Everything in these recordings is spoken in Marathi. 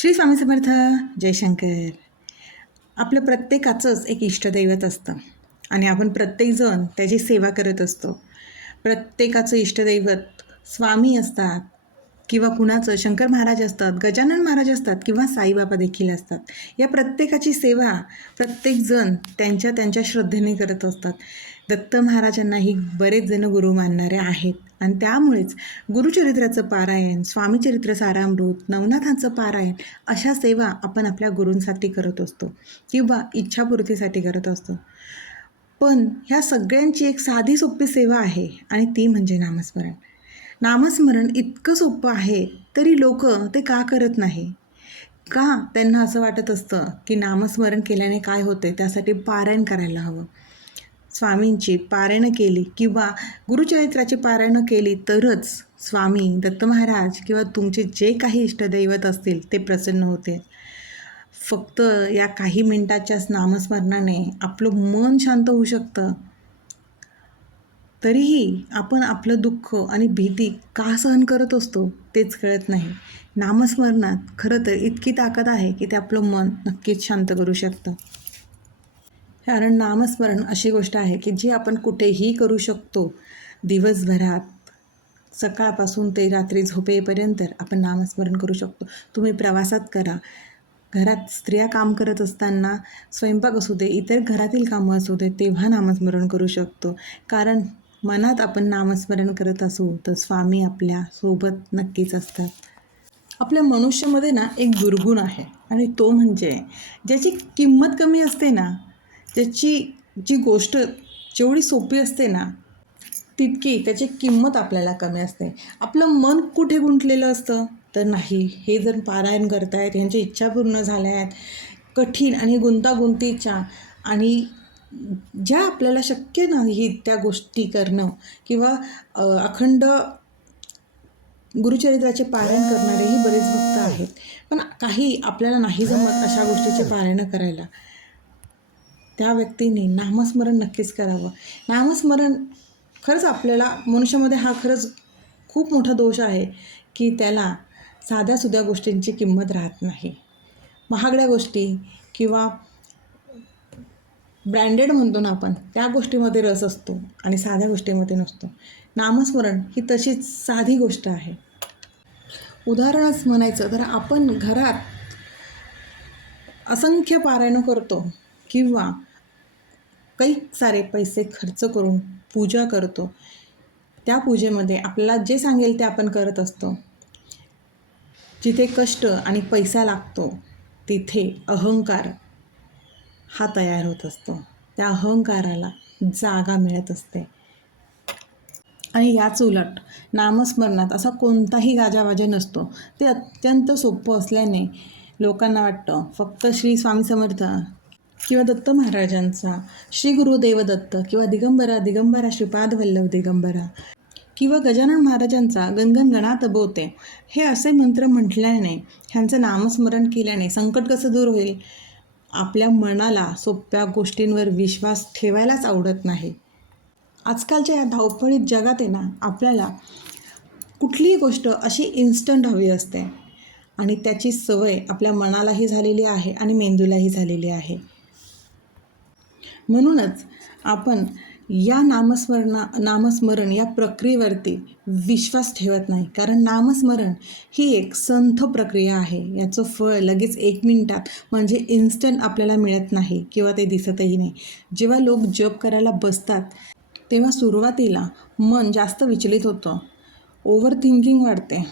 श्री स्वामी समर्थ. जयशंकर. आपलं प्रत्येकाचंच एक इष्टदैवत असतं आणि आपण प्रत्येकजण त्याची सेवा करत असतो. प्रत्येकाचं इष्टदैवत स्वामी असतात किंवा कुणाचं शंकर महाराज असतात, गजानन महाराज असतात किंवा साईबाबा देखील असतात. या प्रत्येकाची सेवा प्रत्येकजण त्यांच्या त्यांच्या श्रद्धेने करत असतात. दत्त महाराजांनाही बरेच जण गुरु मानणारे आहेत आणि त्यामुळेच गुरुचरित्राचं पारायण, स्वामीचरित्र सारामृत, नवनाथांचं पारायण अशा सेवा आपण आपल्या गुरूंसाठी करत असतो किंवा इच्छापूर्तीसाठी करत असतो. पण ह्या सगळ्यांची एक साधी सोपी सेवा आहे आणि ती म्हणजे नामस्मरण. नामस्मरण इतकं सोपं आहे तरी लोक ते का करत नाही? का? त्यांना असं वाटत असतं की नामस्मरण केल्याने काय होते, त्यासाठी पारायण करायला हवं. स्वामींची पारायणं केली किंवा गुरुचरित्राची पारायणं केली तरच स्वामी, दत्त महाराज किंवा तुमचे जे काही इष्टदैवत असतील ते प्रसन्न होते. फक्त या काही मिनिटाच्याच नामस्मरणाने आपलं मन शांत होऊ शकतं. तरीही आपण आपलं दुःख आणि भीती का सहन करत असतो तेच कळत नाही. नामस्मरणात खरं तर इतकी ताकद आहे की ते आपलं मन नक्कीच शांत करू शकतं. कारण नामस्मरण अशी गोष्ट आहे की जी आपण कुठेही करू शकतो. दिवसभरात सकाळपासून ते रात्री झोपेपर्यंत आपण नामस्मरण करू शकतो. तुम्ही प्रवासात करा, घरात स्त्रिया काम करत असताना स्वयंपाक असू दे, इतर घरातील कामं असू दे, तेव्हा नामस्मरण करू शकतो. कारण मनात आपण नामस्मरण करत असू तर स्वामी आपल्या सोबत नक्कीच असतात. आपल्या मनुष्यामध्ये ना एक दुर्गुण आहे आणि तो म्हणजे ज्याची किंमत कमी असते ना, ज्याची जी गोष्ट जेवढी सोपी असते ना तितकी त्याची किंमत आपल्याला कमी असते. आपलं मन कुठे गुंतलेलं असतं तर नाही, हे जर पारायण करतायत, ह्यांच्या इच्छा पूर्ण झाल्या आहेत, कठीण आणि गुंतागुंतीच्या आणि ज्या आपल्याला शक्य नाही त्या गोष्टी करणं किंवा अखंड गुरुचरित्राचे पारायण करणारेही बरेच भक्त आहेत. पण काही आपल्याला नाही जमत अशा गोष्टीचे पारायण करायला, त्या व्यक्तीने नामस्मरण नक्कीच करावं. नामस्मरण खरंच आपल्याला मनुष्यामध्ये हा खरंच खूप मोठा दोष आहे की त्याला साध्यासुध्या गोष्टींची किंमत राहत नाही. महागड्या गोष्टी किंवा ब्रँडेड म्हणतो ना आपण, त्या गोष्टीमध्ये रस असतो आणि साध्या गोष्टीमध्ये नसतो. नामस्मरण ही तशीच साधी गोष्ट आहे. उदाहरणच म्हणायचं तर आपण घरात असंख्य पारायणं करतो किंवा काही सारे पैसे खर्च करून पूजा करतो. त्या पूजेमध्ये आपल्याला जे सांगेल ते आपण करत असतो. जिथे कष्ट आणि पैसा लागतो तिथे अहंकार हा तयार होत असतो. त्या अहंकाराला जागा मिळत असते. आणि याच उलट नामस्मरणात असा कोणताही गाजावाजा नसतो. ते अत्यंत सोपं असल्याने लोकांना वाटतं फक्त श्री स्वामी समर्थ किंवा दत्त महाराजांचा, श्री गुरुदेव दत्त किंवा दिगंबरा श्रीपाद वल्लभ दिगंबरा किंवा गजानन महाराजांचा गणगण गणात बोते, हे असे मंत्र म्हटल्याने, ह्यांचं नामस्मरण केल्याने संकट कसं दूर होईल? आपल्या मनाला सोप्या गोष्टींवर विश्वास ठेवायलाच आवडत नाही. आजकालच्या या धावपळीत जगात आहे ना, आपल्याला कुठलीही गोष्ट अशी इन्स्टंट हवी असते आणि त्याची सवय आपल्या मनालाही झालेली आहे आणि मेंदूलाही झालेली आहे. म्हणूनच आपण या नामस्मरण या प्रक्रियेवरती विश्वास ठेवत नाही. कारण नामस्मरण ही एक संथ प्रक्रिया आहे. याचं फळ लगेच 1 मिनिटात म्हणजे इन्स्टंट आपल्याला मिळत नाही किंवा ते दिसतही नाही. जेव्हा लोक जप करायला बसतात तेव्हा सुरुवातीला मन जास्त विचलित होतं, ओव्हर थिंकिंग वाढते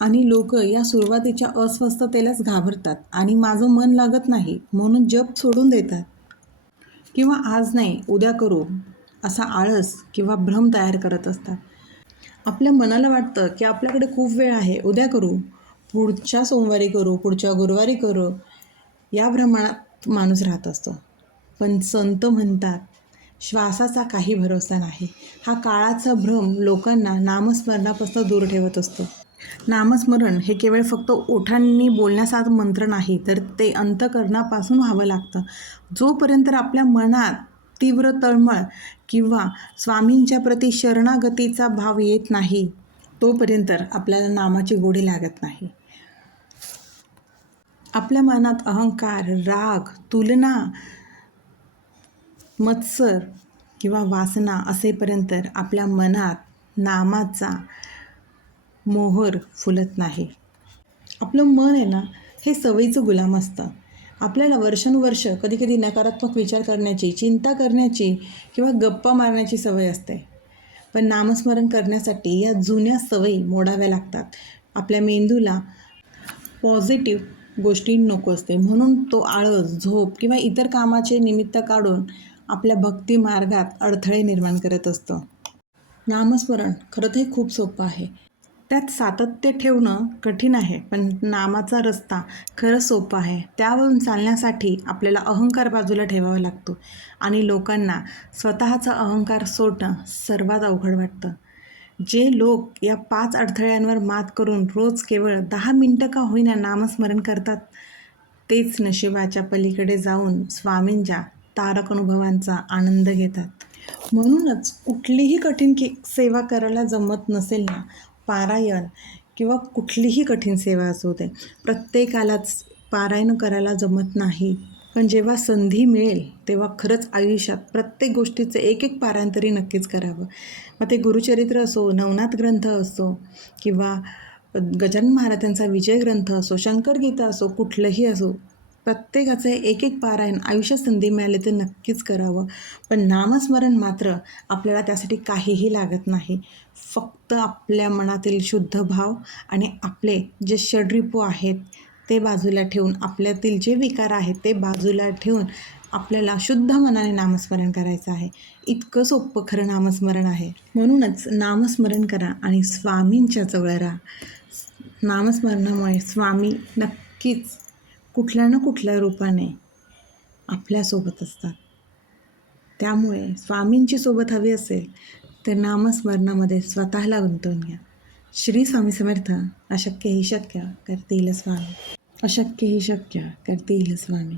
आणि लोक या सुरुवातीच्या अस्वस्थतेलाच घाबरतात आणि माझं मन लागत नाही म्हणून जप सोडून देतात किंवा आज नाही उद्या करू असा आळस किंवा भ्रम तयार करत असतात. आपल्या मनाला वाटतं की आपल्याकडे खूप वेळ आहे, उद्या करू, पुढच्या सोमवारी करू, पुढच्या गुरुवारी करू, या भ्रमात माणूस राहत असतो. पण संत म्हणतात श्वासाचा काही भरोसा नाही. हा काळाचा भ्रम लोकांना नामस्मरणापासून दूर ठेवत असतो. नामस्मरण हे केवळ फक्त ओठांनी बोलण्यासारखं मंत्र नाही, तर ते अंतःकरणापासून व्हावं लागतं. जोपर्यंत आपल्या मनात तीव्र तळमळ किंवा स्वामींच्या प्रती शरणागतीचा भाव येत नाही तोपर्यंत आपल्याला नामाची गोडी लागत नाही. आपल्या मनात अहंकार, राग, तुलना, मत्सर किंवा वासना असेपर्यंत आपल्या मनात नामाचा मोहर फुलत नाही. आपलं मन आहे ना, हे सवयीचं गुलाम असतं. आपल्याला वर्षानुवर्ष कधी नकारात्मक विचार करण्याची, चिंता करण्याची किंवा गप्पा मारण्याची सवय असते. पण नामस्मरण करण्यासाठी या जुन्या सवयी मोडाव्या लागतात. आपल्या मेंदूला पॉझिटिव्ह गोष्टी नको असते, म्हणून तो आळस, झोप किंवा इतर कामाचे निमित्त काढून आपल्या भक्ती मार्गात अडथळे निर्माण करत असतो. नामस्मरण खरं तर हे खूप सोपं आहे. त्यात सातत्य ठेवणं कठीण आहे, पण नामाचा रस्ता खरं सोपा आहे. त्यावरून चालण्यासाठी आपल्याला अहंकार बाजूला ठेवावा लागतो आणि लोकांना स्वतःचा अहंकार सोडणं सर्वात अवघड वाटतं. जे लोक या 5 अडथळ्यांवर मात करून रोज केवळ 10 मिनिटं का होईना नामस्मरण करतात, तेच नशिबाच्या पलीकडे जाऊन स्वामींच्या तारक अनुभवांचा आनंद घेतात. म्हणूनच कुठलीही कठीण सेवा करायला जमत नसेल ना, पारायण किंवा कुठलीही कठीण सेवा असू दे, प्रत्येकालाच पारायण करायला जमत नाही. पण जेव्हा संधी मिळेल तेव्हा खरंच आयुष्यात प्रत्येक गोष्टीचं एक पारायण तरी नक्कीच करावं. मग ते गुरुचरित्र असो, नवनाथ ग्रंथ असो किंवा गजानन महाराजांचा विजय ग्रंथ असो, शंकर गीता असो, कुठलंही असो, प्रत्येकाचे एक पारायण आयुष्यात संधी मिळाली तर नक्कीच करावं. पण नामस्मरण मात्र आपल्याला त्यासाठी काहीही लागत नाही. फक्त आपल्या मनातील शुद्ध भाव आणि आपले जे षड्रिपू आहेत ते बाजूला ठेवून, आपल्यातील जे विकार आहेत ते बाजूला ठेवून आपल्याला शुद्ध मनाने नामस्मरण करायचं आहे. इतकं सोपं खरं नामस्मरण आहे. म्हणूनच नामस्मरण करा आणि स्वामींच्या जवळ राहा. नामस्मरणामुळे स्वामी नक्कीच कुठल्या ना कुठल्या रूपाने आपल्यासोबत असतात. त्यामुळे स्वामींची सोबत हवी असेल तर नामस्मरणामध्ये स्वतःला गुंतवून घ्या. श्री स्वामी समर्थ. अशक्य ही शक्य करतील स्वामी. अशक्य ही शक्य करतील स्वामी.